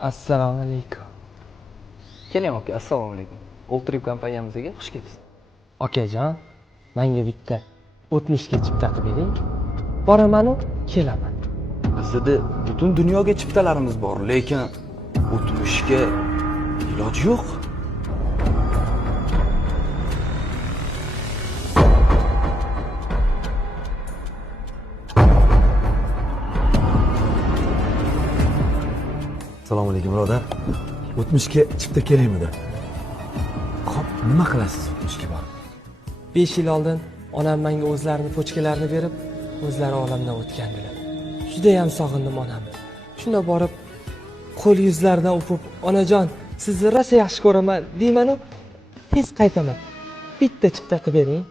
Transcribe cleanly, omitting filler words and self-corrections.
Assalomu alaykum. Keling aka, assalomu alaykum. O'ltirib kompaniyamizga xush kelibsiz. Okajon, menga bitta 70ga chipta qilib bering. Boraman-u, kelaman. Bizda butun dunyoga chiptalarimiz bor, lekin 70ga iloji yo'q. Assalomu alaykum birodar. 70ga chipta kerakmidi? Xo'p, nima qilasiz 70ga borib? 5 yil oldin onam menga o'zlarining pochkalarini berib, o'zlari olamdan o'tgandilar. Juda ham sog'indim onamni. Shunda borib qo'l yuzlaridan o'pib, "Onajon, sizni rosa yaxshi ko'raman" deyman-u, tez qaytaman. Bitta chipta qilib bering.